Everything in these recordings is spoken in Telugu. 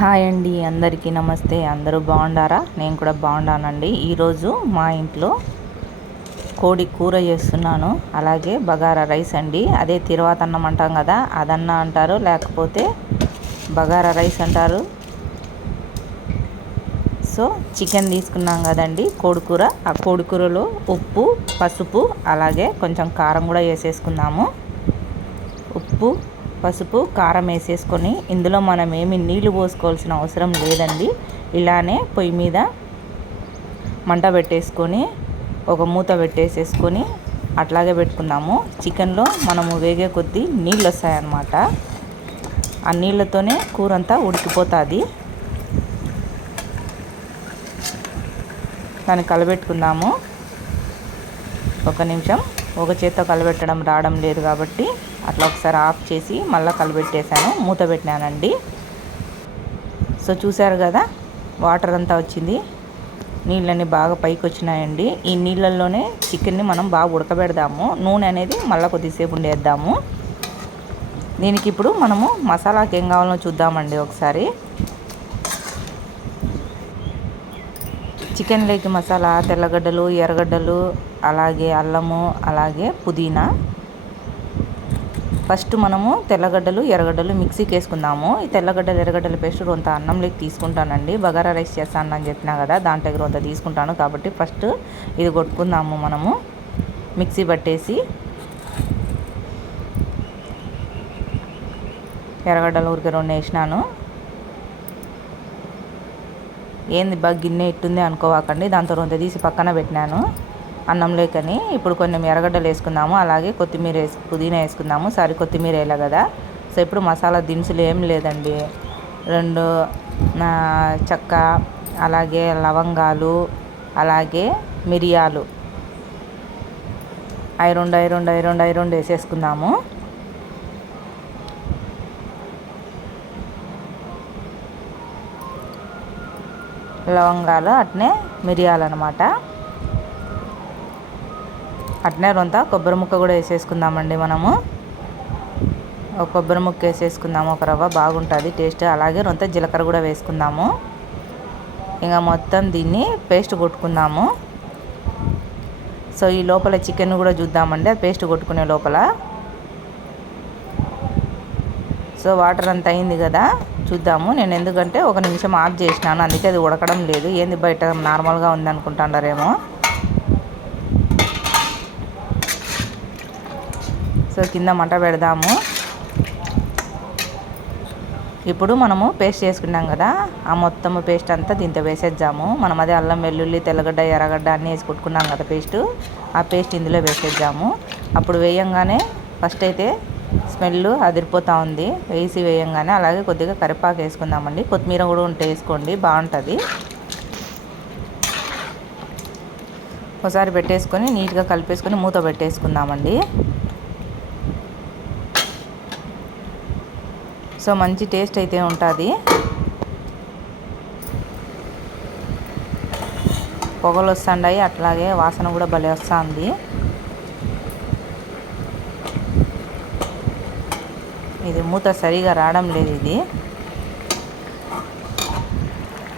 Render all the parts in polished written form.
హాయ్ అండి, అందరికీ నమస్తే. అందరూ బాగుండారా? నేను కూడా బాగున్నానండి. ఈరోజు మా ఇంట్లో కోడి కూర చేస్తున్నాను. అలాగే బగారా రైస్ అండి. అదే తిరువాతన్నం అంటాం కదా, అదన్నా అంటారు, లేకపోతే బగారా రైస్ అంటారు. సో చికెన్ తీసుకున్నాం కదండి, కోడికూర. ఆ కోడికూరలో ఉప్పు, పసుపు, అలాగే కొంచెం కారం కూడా వేసేసుకుందాము. ఉప్పు, పసుపు, కారం వేసేసుకొని ఇందులో మనం ఏమి నీళ్లు పోసుకోవాల్సిన అవసరం లేదండి. ఇలానే పొయ్యి మీద మంట పెట్టేసుకొని ఒక మూత పెట్టేసేసుకొని అట్లాగే పెట్టుకుందాము. చికెన్లో మనము వేగే కొద్దీ నీళ్ళు వస్తాయన్నమాట. ఆ నీళ్ళతోనే కూర అంతా ఉడికిపోతుంది. దాన్ని కలబెట్టుకుందాము. ఒక నిమిషం. ఒక చేత్తో కలబెట్టడం రావడం లేదు కాబట్టి అట్లా ఒకసారి ఆఫ్ చేసి మళ్ళీ కలబెట్టేశాను, మూత పెట్టినానండి. సో చూసారు కదా, వాటర్ అంతా వచ్చింది, నీళ్ళన్నీ బాగా పైకి వచ్చినాయండి. ఈ నీళ్ళల్లోనే చికెన్ని మనం బాగా ఉడకబెడదాము. నూనె అనేది మళ్ళీ కొద్దిసేపు ఉండేద్దాము. దీనికి ఇప్పుడు మనము మసాలాకి ఏం కావాలో చూద్దామండి ఒకసారి. చికెన్లోకి మసాలా తెల్లగడ్డలు, ఎర్రగడ్డలు, అలాగే అల్లము, అలాగే పుదీనా. ఫస్ట్ మనము తెల్లగడ్డలు, ఎర్రగడ్డలు మిక్సీకి వేసుకుందాము. ఈ తెల్లగడ్డలు, ఎర్రగడ్డల పేస్ట్ రొంత అన్నంలోకి తీసుకుంటానండి. బగారా రైస్ చేస్తాను అని చెప్పినా కదా, దాంట్లో రొంత తీసుకుంటాను కాబట్టి ఫస్ట్ ఇది కొట్టుకుందాము. మనము మిక్సీ పట్టేసి ఎర్రగడ్డలు ఊరికే 2 వేసినాను. ఏంది బాగా గిన్నె ఇట్టుంది అనుకోవాకండి, దాంతో రొంత తీసి పక్కన పెట్టినాను అన్నంలోకని. ఇప్పుడు కొంచెం ఎర్రగడ్డలు వేసుకుందాము, అలాగే కొత్తిమీర పుదీనా వేసుకుందాము. సరే, కొత్తిమీర వేయాలి కదా. సో ఇప్పుడు మసాలా దినుసులు ఏం లేదండి, 2 చెక్క, అలాగే లవంగాలు, అలాగే మిరియాలు, అవి రెండు వేసేసుకుందాము. లవంగాలు అట్నే మిరియాలు అనమాట. అట్నే రొంత కొబ్బరి ముక్క కూడా వేసేసుకుందామండి. మనము ఒక కొబ్బరి ముక్క వేసేసుకుందాము, ఒక రవ్వ, బాగుంటుంది టేస్ట్. అలాగే రొంత జీలకర్ర కూడా వేసుకుందాము. ఇంకా మొత్తం దీన్ని పేస్ట్ కొట్టుకుందాము. సో ఈ లోపల చికెన్ కూడా చూద్దామండి, అది పేస్ట్ కొట్టుకునే లోపల. సో వాటర్ అంత అయింది కదా, చూద్దాము. నేను ఎందుకంటే 1 నిమిషం ఆఫ్ చేసినాను, అందుకే అది ఉడకడం లేదు. ఏంది బయట నార్మల్గా ఉంది అనుకుంటాడారేమో. సో కింద మంట పెడదాము. ఇప్పుడు మనము పేస్ట్ చేసుకున్నాం కదా, ఆ మొత్తం పేస్ట్ అంతా దీంతో వేసేద్దాము. మనం అదే అల్లం, వెల్లుల్లి, తెల్లగడ్డ, ఎర్రగడ్డ అన్నీ వేసి కొట్టుకున్నాం కదా పేస్ట్, ఆ పేస్ట్ ఇందులో వేసేద్దాము. అప్పుడు వేయంగానే ఫస్ట్ అయితే స్మెల్ అదిరిపోతూ ఉంది, వేయంగానే. అలాగే కొద్దిగా కరివేపాకు వేసుకుందామండి. కొత్తిమీర కూడా ఉంటే వేసుకోండి, బాగుంటుంది. ఒకసారి పెట్టేసుకొని నీట్గా కలిపేసుకొని మూత పెట్టేసుకుందామండి. సో మంచి టేస్ట్ అయితే ఉంటుంది. పొగలు వస్తున్నాయి, అట్లాగే వాసన కూడా భలే వస్తుంది. ఇది మూత సరిగా రావడం లేదు. ఇది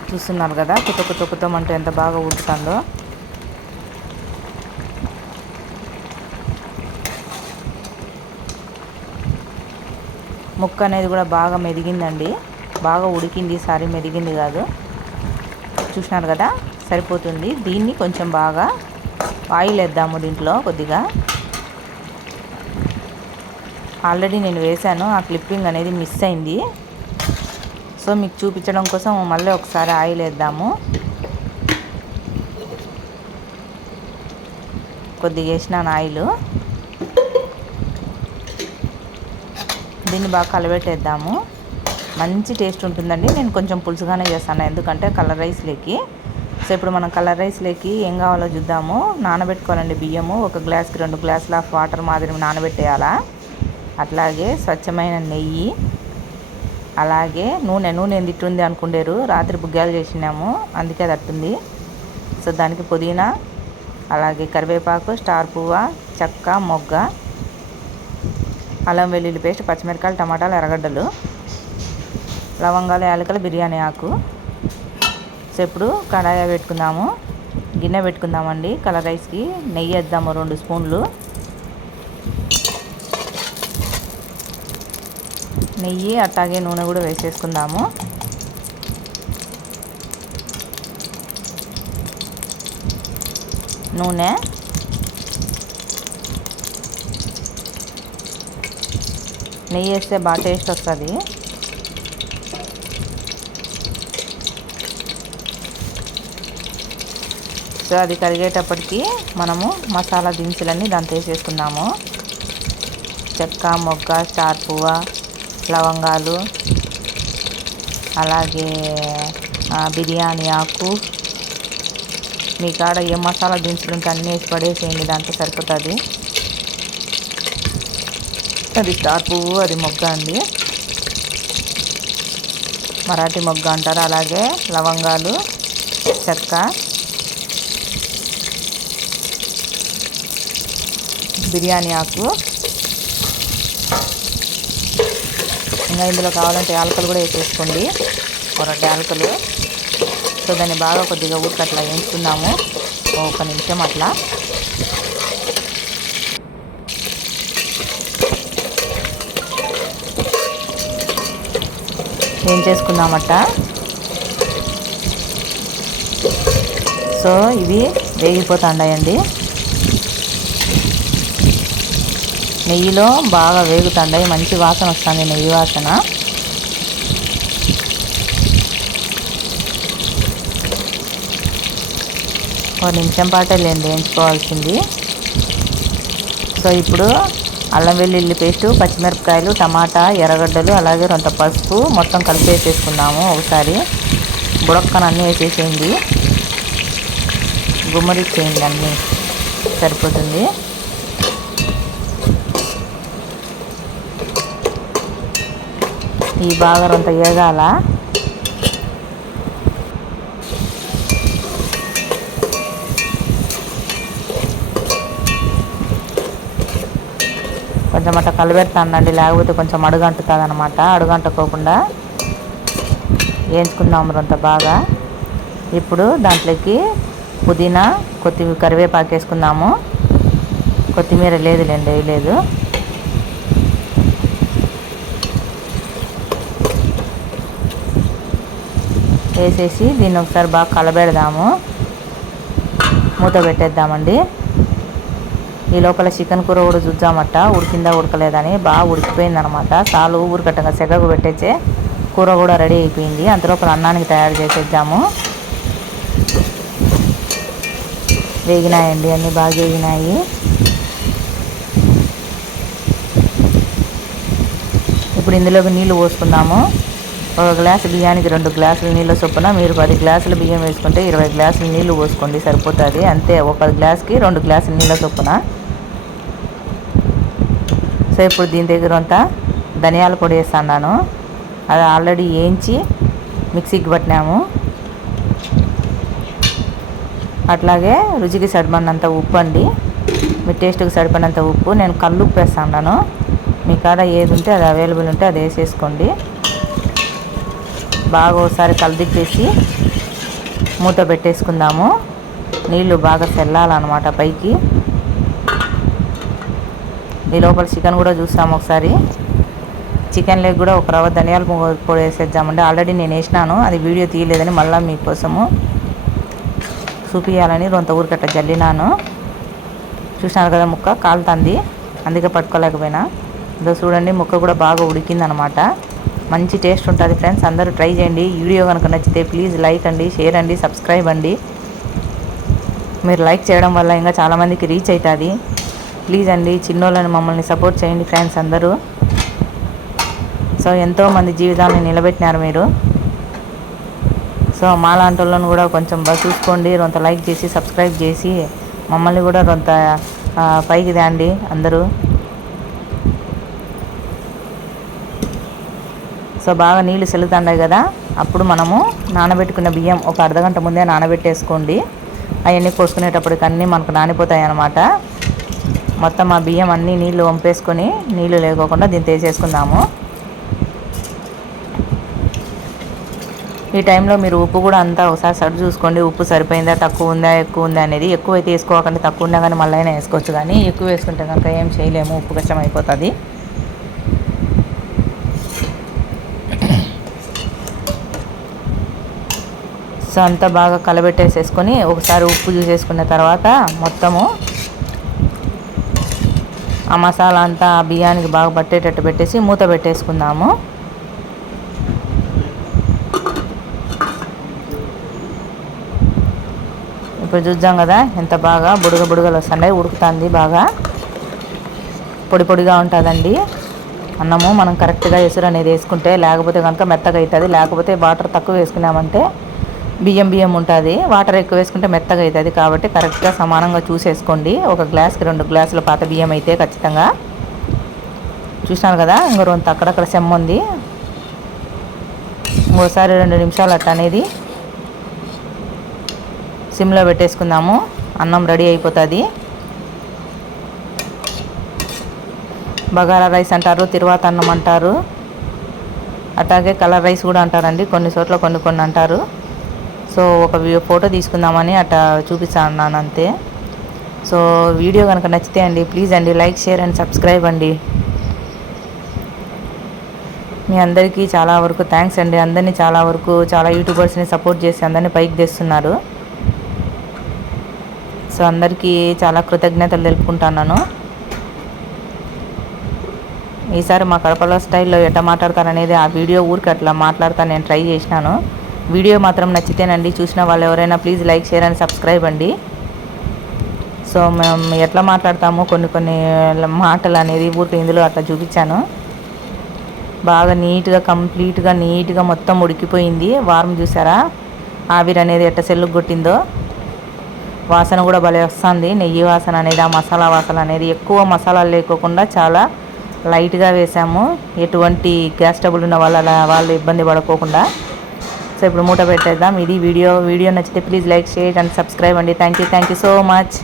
చూస్తున్నారు కదా, కుతమంటే ఎంత బాగా ఉడుకుతుందో. ముక్క అనేది కూడా బాగా మెదిగిందండి, బాగా ఉడికింది. ఈసారి మెదిగింది కాదు, చూసినారు కదా, సరిపోతుంది. దీన్ని కొంచెం బాగా ఆయిల్ వేద్దాము దీంట్లో కొద్దిగా. ఆల్రెడీ నేను వేసాను, ఆ క్లిప్పింగ్ అనేది మిస్ అయింది. సో మీకు చూపించడం కోసం మళ్ళీ ఒకసారి ఆయిల్ వేద్దాము. కొద్దిగా వేసినాను ఆయిల్. దీన్ని బాగా కలబెట్టేద్దాము. మంచి టేస్ట్ ఉంటుందండి. నేను కొంచెం పులుసుగానే చేస్తాను, ఎందుకంటే కలర్ రైస్లోకి. సో ఇప్పుడు మనం కలర్ రైస్లోకి ఏం కావాలో చూద్దాము. నానబెట్టుకోవాలండి బియ్యము. 1 గ్లాస్కి 2 గ్లాసుల వాటర్ మాదిరి నానబెట్టేయాలా. అట్లాగే స్వచ్ఛమైన నెయ్యి, అలాగే నూనె ఎందుకు ఉంది అనుకుంటారు, రాత్రి బుగ్గాలు చేసినాము అందుకే అది అట్టుంది. సో దానికి పుదీనా, అలాగే కరివేపాకు, స్టార్ పువ్వ, చెక్క, మొగ్గ, అల్లం వెల్లుల్లి పేస్ట్, పచ్చిమిరకాయలు, టమాటాలు, ఎర్రగడ్డలు లవంగాలు, యాలకులు, బిర్యానీ ఆకు. సో ఇప్పుడు కడాయి పెట్టుకుందాము, గిన్నె పెట్టుకుందామండి. కలర్ రైస్కి నెయ్యి వేద్దాము 2 స్పూన్లు. నెయ్యి అట్లాగే నూనె కూడా వేసేసుకుందాము. నూనె, నెయ్యి వేస్తే బాగా టేస్ట్ వస్తుంది. సో అది కరిగేటప్పటికి మనము మసాలా దినుసులన్నీ దాంట్లో వేసేసుకుందాము. చెక్క, మొగ్గ, స్టార్ పువ్వ, లవంగాలు, అలాగే బిర్యానీ ఆకు, మీ కాడ ఏ మసాలా దినుసులు ఉంటే అన్నీ వేసి పడేసేయండి, దాంట్లో సరిపోతుంది. అది స్టార్ పువ్వు, అది మొగ్గ అండి, మరాఠీ మొగ్గ అంటారు. అలాగే లవంగాలు, చెక్క, బిర్యానీ ఆకు, ఇంకా ఇందులో కావాలంటే యాలకులు కూడా వేసేసుకోండి, 2 యాలకులు. సో దాన్ని బాగా కొద్దిగా అట్లా వేయించుకుందాము 1 నిమిషం అట్లా. వేయించేసుకుందామట. సో ఇవి వేగిపోతాండాయండి, నెయ్యిలో బాగా వేగుతాండాయి, మంచి వాసన వస్తుంది, నెయ్యి వాసన. ఒక నిమిషం పాటే లేండి వేయించుకోవాల్సింది. సో ఇప్పుడు అల్లం వెల్లుల్లి పేస్టు, పచ్చిమిరపకాయలు, టమాటా, ఎర్రగడ్డలు, అలాగే కొంత పసుపు మొత్తం కలిపి వేసేసుకుందాము ఒకసారి. బుడక్కన అన్నీ వేసేసేయండి, గుమ్మరిచ్చేయండి, అన్నీ సరిపోతుంది. ఈ బాగా రొంత వేగాల. కొంచెం అట్లా కలబెడతానండి, లేకపోతే కొంచెం అడుగంటుతుంది అనమాట. అడుగంటుకోకుండా వేయించుకుందాము రొంత బాగా. ఇప్పుడు దాంట్లోకి పుదీనా, కరివేపాకు వేసుకుందాము. కొత్తిమీర లేదులేండి, వేయలేదు. వేసేసి దీన్ని ఒకసారి బాగా కలబెడదాము, మూత పెట్టేద్దామండి. ఈ లోపల చికెన్ కూర కూడా చూద్దామట, ఉడికిందా ఉడకలేదని. బాగా ఉడికిపోయిందనమాట. చాలు ఊరికట్టంగా సెగకు పెట్టేసే కూర కూడా రెడీ అయిపోయింది. అంతలోపల అన్నానికి తయారు చేసేద్దాము. వేగినాయండి, అన్నీ బాగా వేగినాయి. ఇప్పుడు ఇందులోకి నీళ్లు పోసుకుందాము. 1 గ్లాసు బియ్యానికి 2 గ్లాసుల నీళ్ళ చొప్పున మీరు 10 గ్లాసుల బియ్యం వేసుకుంటే 20 గ్లాసుల నీళ్లు పోసుకోండి, సరిపోతుంది. అంతే, 1 గ్లాసుకి 2 గ్లాసుల నీళ్ళ చొప్పున. సో ఇప్పుడు దీని దగ్గర అంతా ధనియాల పొడి వేస్తున్నాను. అది ఆల్రెడీ వేయించి మిక్సీకి పట్టినాము. అట్లాగే రుచికి సరిపడినంత ఉప్పు అండి, మీ టేస్ట్కి సరిపడినంత ఉప్పు. నేను కల్లుప్పు వేస్తున్నాను, మీ కాడ ఏది ఉంటే అది అవైలబుల్ ఉంటే అది వేసేసుకోండి. బాగా ఒకసారి కలిదిప్పేసి మూత పెట్టేసుకుందాము. నీళ్ళు బాగా చల్లాలన్నమాట పైకి. ఈ లోపల చికెన్ కూడా చూస్తాము ఒకసారి. చికెన్ లెగ్ కూడా 1 రవ్వ ధనియాల పొడి వేసేద్దామండి. ఆల్రెడీ నేను వేసినాను, అది వీడియో తీయలేదని మళ్ళీ మీకోసము చూపించాలని రొంత ఊరికట్ట జల్లినాను. చూసినారు కదా, ముక్క కాలుతుంది, అందుకే పట్టుకోలేకపోయినా. ఇదో చూడండి, ముక్క కూడా బాగా ఉడికిందనమాట. మంచి టేస్ట్ ఉంటుంది ఫ్రెండ్స్, అందరూ ట్రై చేయండి. వీడియో కనుక నచ్చితే ప్లీజ్ లైక్ అండి, షేర్ అండి, సబ్స్క్రైబ్ అండి. మీరు లైక్ చేయడం వల్ల ఇంకా చాలామందికి రీచ్ అవుతుంది. ప్లీజ్ అండి, చిన్నోళ్ళని మమ్మల్ని సపోర్ట్ చేయండి ఫ్రెండ్స్ అందరూ. సో ఎంతోమంది జీవితాలను నిలబెట్టినారు మీరు. సో మాలాంటి వాళ్ళని కూడా కొంచెం చూసుకోండి, రొంత లైక్ చేసి సబ్స్క్రైబ్ చేసి మమ్మల్ని కూడా రొంత పైకి తేండి అందరూ. సో బాగా నీళ్ళు సెలుతుంటాయి కదా, అప్పుడు మనము నానబెట్టుకున్న బియ్యం 1 అర్ధగంట ముందే నానబెట్టేసుకోండి. అవన్నీ కోసుకునేటప్పటికి అన్నీ మనకు నానిపోతాయి అన్నమాట. మొత్తం ఆ బియ్యం అన్నీ నీళ్ళు వంపేసుకొని నీళ్ళు లేకోకుండా దీన్ని తీసేసుకుందాము. ఈ టైంలో మీరు ఉప్పు కూడా అంతా ఒకసారి సరి చూసుకోండి. ఉప్పు సరిపోయిందా, తక్కువ ఉందా, ఎక్కువ ఉందా అనేది. ఎక్కువ అయితే వేసుకోకండి, తక్కువ ఉన్నా కానీ మళ్ళీ అయినా వేసుకోవచ్చు. కానీ ఎక్కువ వేసుకుంటే కనుక ఏం చేయలేము, ఉప్పు కష్టం అయిపోతుంది. సో అంతా బాగా కలబెట్టేసేసుకొని ఒకసారి ఉప్పు చూసేసుకున్న తర్వాత మొత్తము ఆ మసాలా అంతా ఆ బియ్యానికి బాగా పట్టేటట్టు పెట్టేసి మూత పెట్టేసుకుందాము. ఇప్పుడు చూద్దాం కదా ఎంత బాగా బుడగలు వస్తున్నాయి. ఉడుకుతుంది బాగా, పొడి పొడిగా ఉంటుందండి అన్నము. మనం కరెక్ట్గా ఎసురు అనేది వేసుకుంటే, లేకపోతే కనుక మెత్తగా అవుతుంది. లేకపోతే వాటర్ తక్కువ వేసుకున్నామంటే బియ్యం ఉంటుంది, వాటర్ ఎక్కువ వేసుకుంటే మెత్తగా అవుతుంది. కాబట్టి కరెక్ట్గా సమానంగా చూసేసుకోండి. ఒక గ్లాస్కి 2 గ్లాసుల పాత బియ్యం అయితే ఖచ్చితంగా. చూసినాను కదా, ఇంకో రొంత అక్కడక్కడ సెమ్మ ఉంది. ఇంకోసారి 2 నిమిషాలు అట్ట అనేది సిమ్లో పెట్టేసుకుందాము. అన్నం రెడీ అయిపోతుంది. బగారా రైస్ అంటారు, తిరువాత అన్నం అంటారు, అట్లాగే కలర్ రైస్ కూడా అంటారండి. కొన్ని చోట్ల కొన్ని అంటారు. సో ఒక ఫోటో తీసుకుందామని అట్లా చూపిస్తాను అంతే. సో వీడియో కనుక నచ్చితే అండి ప్లీజ్ అండి లైక్, షేర్ అండ్ సబ్స్క్రైబ్ అండి. మీ అందరికీ చాలా వరకు థ్యాంక్స్ అండి. అందరినీ చాలా యూట్యూబర్స్ని సపోర్ట్ చేసి అందరినీ పైకి తెస్తున్నారు. సో అందరికీ చాలా కృతజ్ఞతలు తెలుపుకుంటున్నాను. ఈసారి మా కడపలో స్టైల్లో ఎట్లా మాట్లాడతారనేది ఆ వీడియో ఊరికి అట్లా మాట్లాడతాను నేను ట్రై చేసినాను. వీడియో మాత్రం నచ్చితేనండి చూసిన వాళ్ళు ఎవరైనా please like, share and subscribe అండి. సో మేము ఎట్లా మాట్లాడతామో కొన్ని మాటలు అనేది ఊరికి ఇందులో అట్లా చూపించాను. బాగా నీట్గా మొత్తం ఉడికిపోయింది. వారం చూసారా ఆవిరి అనేది ఎట్ట సెల్లుకు కొట్టిందో. వాసన కూడా భలే వస్తుంది, నెయ్యి వాసన అనేది, ఆ మసాలా వాసన అనేది. ఎక్కువ మసాలాలు లేకోకుండా చాలా లైట్గా వేసాము, ఎటువంటి గ్యాస్ ట్రబుల్ ఉన్న వాళ్ళు ఇబ్బంది పడుకోకుండా. సో ఇప్పుడు మూట పెట్టేద్దాం. ఇది వీడియో నచ్చితే please like, share and subscribe అండి. Thank you so much.